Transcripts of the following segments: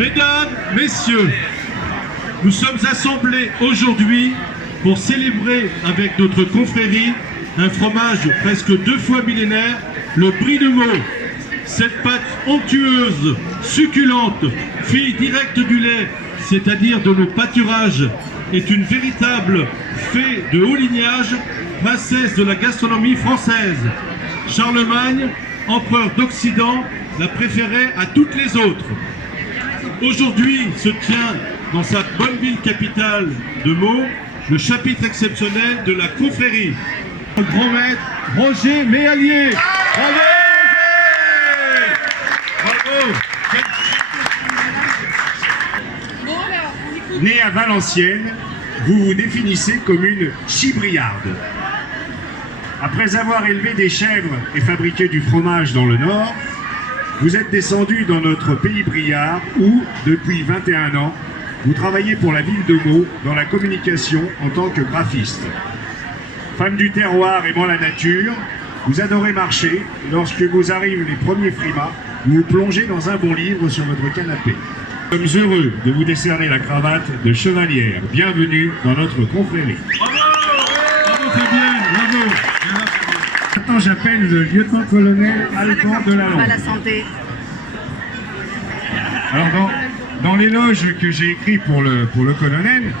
Mesdames, Messieurs, nous sommes assemblés aujourd'hui pour célébrer avec notre confrérie un fromage presque 2 fois millénaire, le Brie de Meaux. Cette pâte onctueuse, succulente, fille directe du lait, c'est-à-dire de nos pâturages, est une véritable fée de haut lignage, princesse de la gastronomie française. Charlemagne, empereur d'Occident, la préférait à toutes les autres. Aujourd'hui se tient dans sa bonne ville capitale de Meaux le chapitre exceptionnel de la confrérie. Le grand maître Roger Méallier. Bravo Roger! Bravo! Né à Valenciennes, vous vous définissez comme une chibriarde. Après avoir élevé des chèvres et fabriqué du fromage dans le Nord, vous êtes descendu dans notre pays briard où, depuis 21 ans, vous travaillez pour la ville de Meaux dans la communication en tant que graphiste. Femme du terroir aimant la nature, vous adorez marcher. Lorsque vous arrivent les premiers frimas, vous vous plongez dans un bon livre sur votre canapé. Nous sommes heureux de vous décerner la cravate de chevalière. Bienvenue dans notre confrérie. Bravo! Bravo Fabienne, bravo! Maintenant, j'appelle le lieutenant-colonel Alban Delalande. À la santé. Alors, dans l'éloge que j'ai écrit pour le colonel,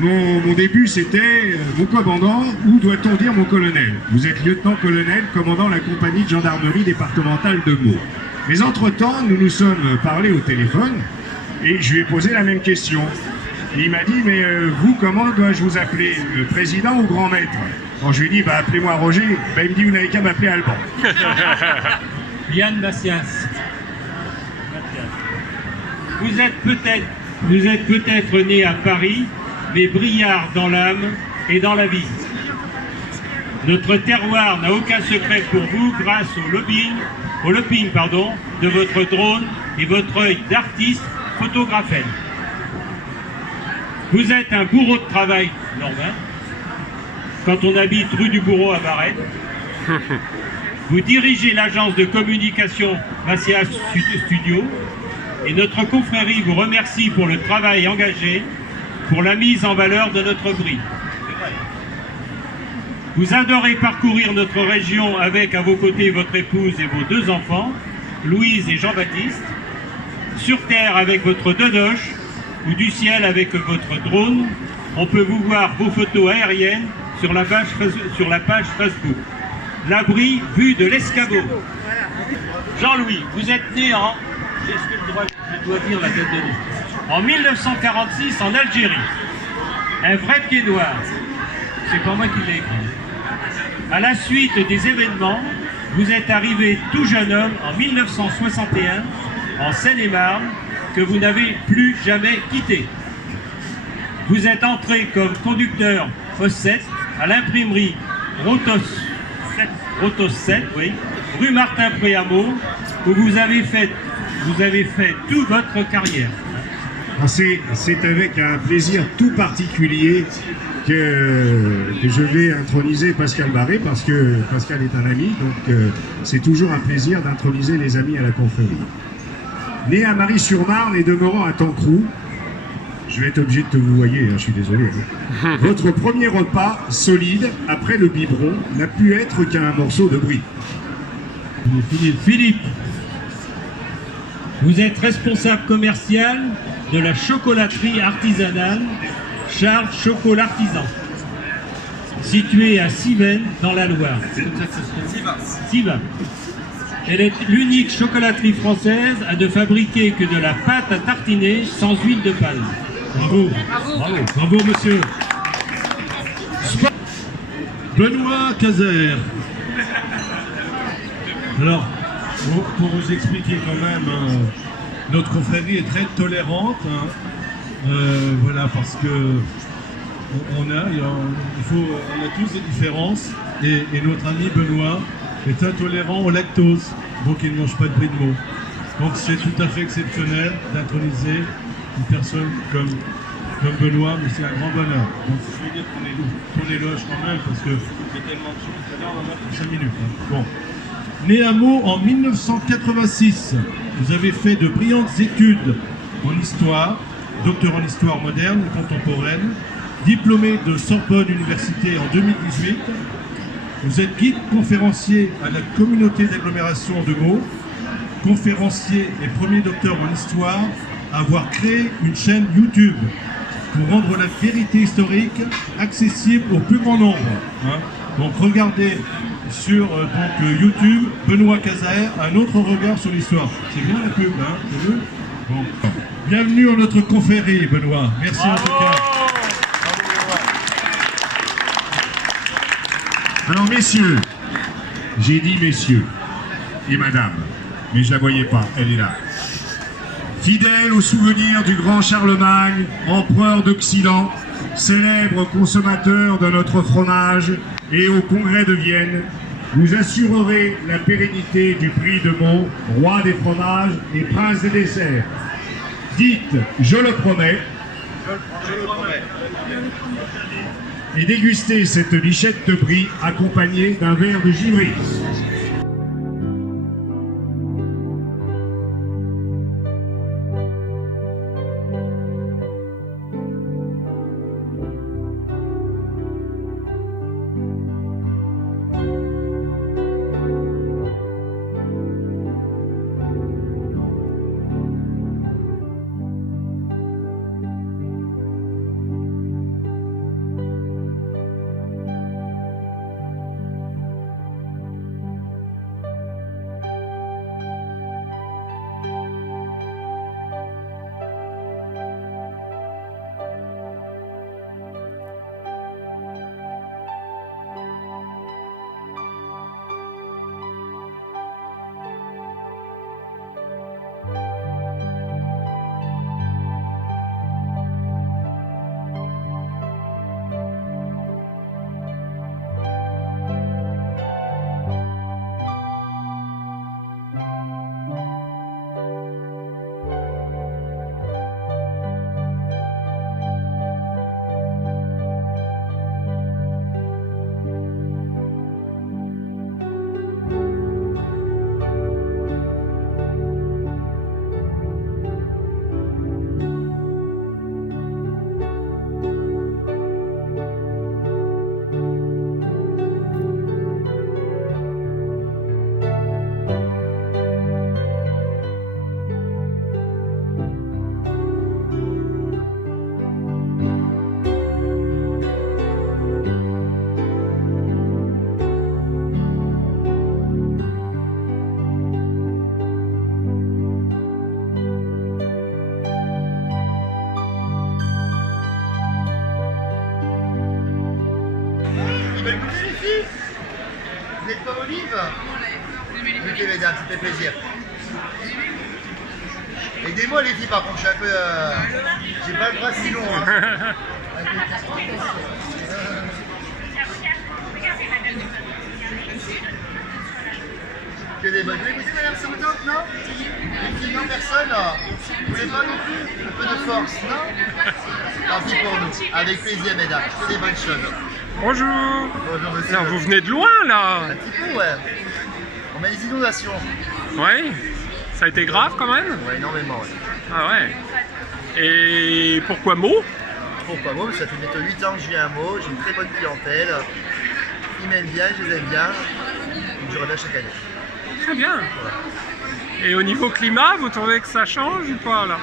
mon début c'était « Mon commandant, où doit-on dire mon colonel ?» Vous êtes lieutenant-colonel commandant la compagnie de gendarmerie départementale de Meaux. Mais entre-temps, nous nous sommes parlé au téléphone et je lui ai posé la même question. Et il m'a dit « Mais vous, comment dois-je vous appeler, le président ou grand maître ?» Quand je lui ai dit « Appelez-moi Roger », il me dit « Vous n'avez qu'à m'appeler Alban. » Yann Macias. Vous êtes peut-être né à Paris, mais briard dans l'âme et dans la vie. Notre terroir n'a aucun secret pour vous grâce au lobbying de votre drone et votre œil d'artiste photographène. Vous êtes un bourreau de travail, Normand, quand on habite rue du Bourreau à Varennes. Vous dirigez l'agence de communication Macias Studio et notre confrérie vous remercie pour le travail engagé pour la mise en valeur de notre brie. Vous adorez parcourir notre région avec à vos côtés votre épouse et vos 2 enfants, Louise et Jean-Baptiste, sur terre avec votre dodoche ou du ciel avec votre drone. On peut vous voir vos photos aériennes sur la page Facebook. La brie vue de l'escabeau. Jean-Louis, vous êtes né en... Est-ce que je dois dire la date de naissance ? En 1946 en Algérie. Un vrai pied noir. C'est pas moi qui l'ai écrit. À la suite des événements, vous êtes arrivé tout jeune homme en 1961 en Seine-et-Marne que vous n'avez plus jamais quitté. Vous êtes entré comme conducteur au 7 à l'imprimerie Rotos 7, oui, rue Martin-Préamo, où vous avez fait toute votre carrière. C'est avec un plaisir tout particulier que je vais introniser Pascal Barré, parce que Pascal est un ami, donc c'est toujours un plaisir d'introniser les amis à la confrérie. Né à Marie-sur-Marne et demeurant à Tancroux, je vais être obligé de te vous voyer, je suis désolé. Votre premier repas solide, après le biberon, n'a pu être qu'un morceau de brie. Philippe. Vous êtes responsable commercial de la chocolaterie artisanale Charles Chocolat Artisan, située à Sivens dans la Loire. Sivens. Elle est l'unique chocolaterie française à ne fabriquer que de la pâte à tartiner sans huile de palme. Bravo. Bravo, monsieur. Benoît Cazer. Alors, pour vous expliquer quand même, notre confrérie est très tolérante. Voilà, parce que on a tous des différences. Et notre ami Benoît est intolérant au lactose, donc il ne mange pas de brie de Meaux. Donc c'est tout à fait exceptionnel d'introniser une personne comme Benoît, mais c'est un grand bonheur. Donc je veux dire qu'on éloge quand même, parce qu'il y a tellement de choses, là on en a pour 5 minutes. Bon. Né à Meaux en 1986, vous avez fait de brillantes études en histoire, docteur en histoire moderne et contemporaine, diplômé de Sorbonne Université en 2018. Vous êtes guide conférencier à la communauté d'agglomération de Meaux, conférencier et premier docteur en histoire à avoir créé une chaîne YouTube pour rendre la vérité historique accessible au plus grand nombre. Donc regardez sur YouTube Benoît Cazer, un autre regard sur l'histoire. C'est bien la pub, c'est vu? Bon. Bienvenue à notre confrérie, Benoît. Merci en tout cas. Alors messieurs, j'ai dit messieurs et madame, mais je la voyais pas, elle est là. Fidèle au souvenir du grand Charlemagne, empereur d'Occident, célèbre consommateur de notre fromage, et au congrès de Vienne, vous assurerez la pérennité du prix de Meaux, roi des fromages et prince des desserts. Dites, je le promets. Je le promets. Et dégustez cette lichette de brie accompagnée d'un verre de givry. Vous n'êtes pas Olive? Ok mesdames, ça fait plaisir. Aidez-moi les filles par contre, je suis un peu... j'ai pas le bras si long. Que des bonnes. Vous voulez goûter madame Sautante, non? Les filles, non, personne? Vous voulez pas non plus? Un peu de force, non? Tant pis pour nous. Avec plaisir mesdames, que des bonnes choses. Bonjour. Bonjour monsieur. Alors, vous venez de loin là? Un petit peu, ouais. On a des inondations. Ouais. Ça a été grave quand même? Ouais, énormément, ouais. Ah ouais. Et pourquoi Meaux? Pourquoi Meaux? Ça fait bientôt 8 ans que je viens à Meaux, j'ai une très bonne clientèle. Ils m'aiment bien, je les aime bien. Donc je reviens chaque année. Très bien. Voilà. Et au niveau climat, vous trouvez que ça change ou pas là?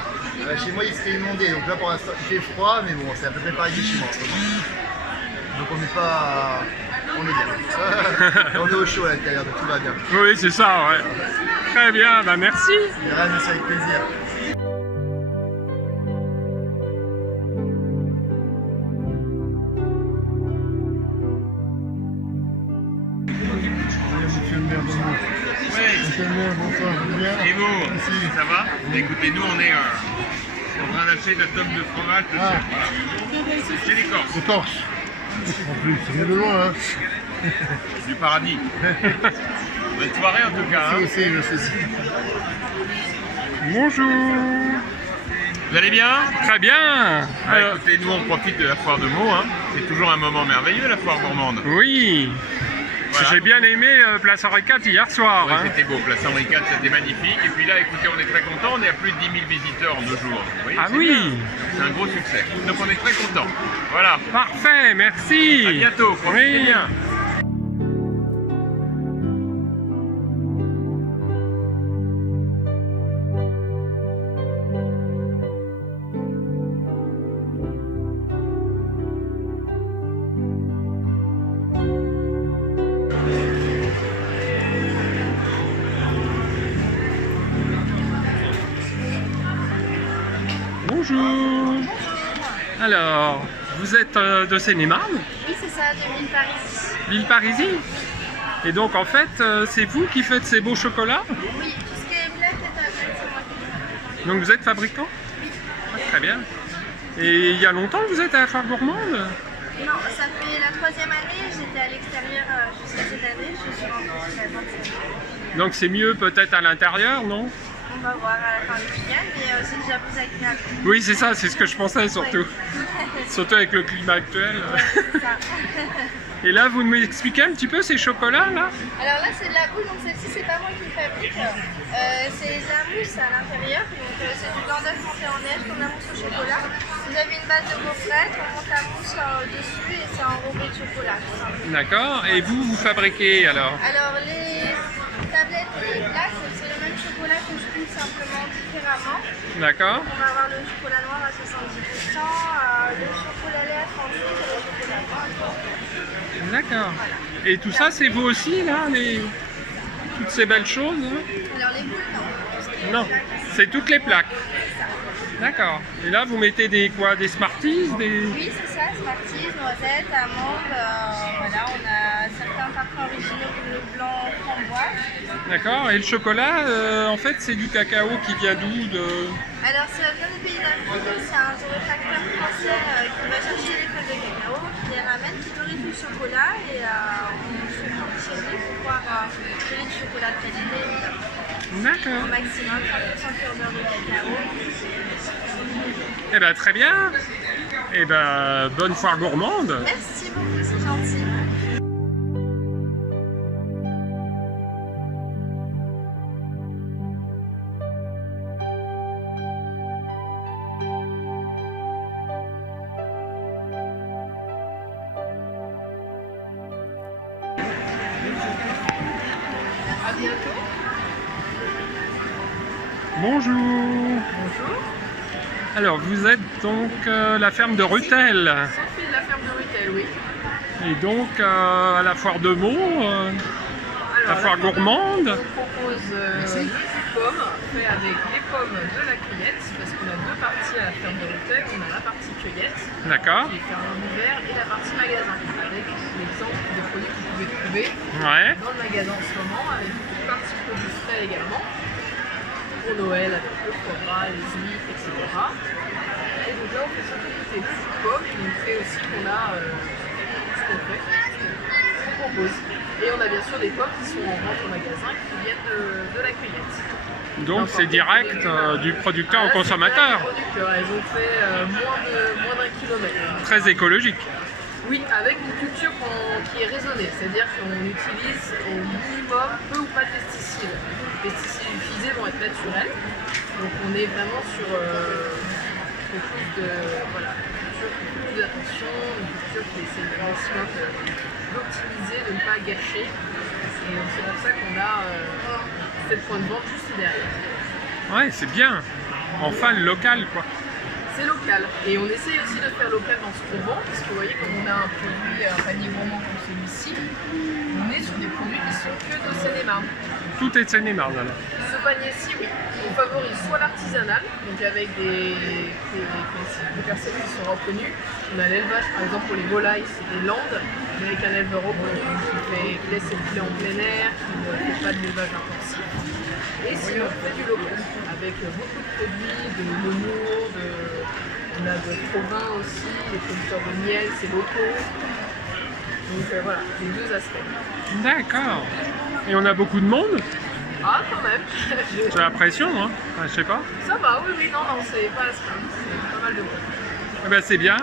Chez moi, il s'était inondé, donc là pour l'instant, il fait froid, mais bon, c'est à peu près pareil que chez moi en ce moment. Donc on n'est pas... On est bien. On est au chaud à l'intérieur, donc tout va bien. Oui, c'est ça, ouais. Très bien, bah merci. Et rien, mais c'est avec plaisir. Monsieur le maire, bonjour. Monsieur le maire, bonsoir, vous bien? Et vous, ça va? Écoutez, nous on est en train d'acheter notre tome de fromage de chèvre, voilà. Chez les Corses, C'est Corse. En plus, ça vient de loin, hein. du paradis. Bonne soirée en tout cas. Hein. C'est. Bonjour. Vous allez bien? Très bien. Écoutez, nous on profite de la foire de Meaux, hein. C'est toujours un moment merveilleux la foire gourmande. Oui. Voilà. J'ai bien aimé Place Henri IV hier soir. Ouais, Hein. c'était beau, Place Henri IV, c'était magnifique. Et puis là, écoutez, on est très contents, on est à plus de 10 000 visiteurs en 2 jours. Vous voyez, Ah c'est oui. bien. C'est un gros succès. Donc on est très contents. Voilà. Parfait, merci. À bientôt, profitez Oui. bien. Bonjour. Alors, vous êtes de Seine-et-Marne, Oui, c'est ça, de Villeparisis. Villeparisis. Et donc en fait, c'est vous qui faites ces beaux chocolats? Oui, tout ce qui est bled et tablette, c'est moi qui fais. Donc vous êtes fabricant? Ah, très bien. Et il y a longtemps que vous êtes à la foire gourmande? Non, ça fait la 3e année, j'étais à l'extérieur jusqu'à cette année, je suis rentrée sur la 27e. Donc c'est mieux peut-être à l'intérieur, non? On va voir à la fin du week-end, mais c'est déjà plus agréable. Oui, c'est ça, c'est ce que je pensais surtout. Ouais. Surtout avec le climat actuel. C'est ça. Et là, vous m'expliquez un petit peu ces chocolats là? Alors là, c'est de la boule, donc celle-ci, c'est pas moi qui le fabrique. C'est de la mousse à l'intérieur, donc c'est du blanc d'œuf monté en neige comme la mousse au chocolat. Vous avez une base de gaufrette, on monte la mousse dessus et c'est enrobé de chocolat. tout simplement. D'accord. Et vous fabriquez alors? Alors les tablettes et les plaques, c'est le même chocolat que je coupe simplement différemment. D'accord. On va avoir le chocolat noir à 70%, le chocolat lait à 38% et le chocolat blanc à 30%. D'accord. Et tout ça, c'est vous aussi là, toutes ces belles choses hein? Alors les boules, non. Tout ce qui est Non, plaques, c'est toutes les plaques. c'est ça. D'accord. Et là, vous mettez des quoi? Des Smarties, Oui, c'est ça, Smarties, noisettes, amandes. Voilà, on a certains parfums originaux comme le blanc framboise. D'accord. Et le chocolat, en fait, c'est du cacao qui vient d'où Alors ça vient du pays d'Afrique, c'est un torréfacteur français qui va chercher les feuilles de cacao, qui les ramène, qui torréfie le chocolat et on se fait chez lui pour pouvoir créer du chocolat de qualité évidemment. D'accord. Au maximum, 30% pur beurre de cacao. Eh bien, très bien. Eh bien, bonne foire gourmande. Merci beaucoup, c'est gentil. À bientôt. Bonjour. Bonjour, Alors, vous êtes donc la ferme de Ruttel. Sophie de la ferme de Ruttel, oui. Et donc, à la foire de Meaux, la foire gourmande. On propose le jus de pomme fait avec les pommes de la cueillette, parce qu'on a 2 parties à la ferme de Ruttel. On a la partie cueillette, D'accord. qui est ferme en hiver, et la partie magasin, avec l'exemple de produits que vous pouvez trouver Ouais. dans le magasin en ce moment, avec une partie produits frais également, pour Noël, avec le foie gras, les huîtres, etc. Et donc là, on fait surtout goûter le jus de pomme, qui nous fait aussi qu'on a ce qu'on fait, ce qu'on propose. Et on a bien sûr des pommes qui sont en vente au magasin, qui viennent de la cueillette. Donc, c'est direct du producteur au consommateur. Elles ont fait moins d'1 kilomètre. Très écologique. Oui, avec une culture qui est raisonnée, c'est-à-dire qu'on utilise au minimum peu ou pas de pesticides. Les pesticides utilisés vont être naturels, donc on est vraiment sur quelque chose de voilà, une culture qui fait plus d'attention, une culture qui essaie au maximum d'optimiser, de ne pas gâcher. Et c'est pour ça qu'on a fait le point de vente juste derrière. Ouais, c'est bien. Enfin, le local, quoi. C'est local. Et on essaye aussi de faire local dans ce qu'on vend, parce que vous voyez, comme on a un produit, un panier gourmand comme celui-ci, on est sur des produits qui sont que de Seine-et-Marne. Tout est de Seine-et-Marne, alors. Ce panier-ci, oui, on favorise soit l'artisanal, donc avec des personnes qui sont reconnues. On a l'élevage, par exemple, pour les volailles, c'est des Landes, mais avec un éleveur reconnu qui laisse ses poulets en plein air, qui ne fait pas de l'élevage intensif. Et sinon, on fait du local, avec beaucoup de produits, de Nemours, on a de Provins aussi, les producteurs de miel, c'est locaux. Donc voilà, les deux aspects. D'accord. Et on a beaucoup de monde? Ah, quand même. J'ai l'impression, hein. Enfin, je sais pas. Ça va, oui, non, c'est pas à ce point. C'est pas mal de monde. Eh ben, c'est bien.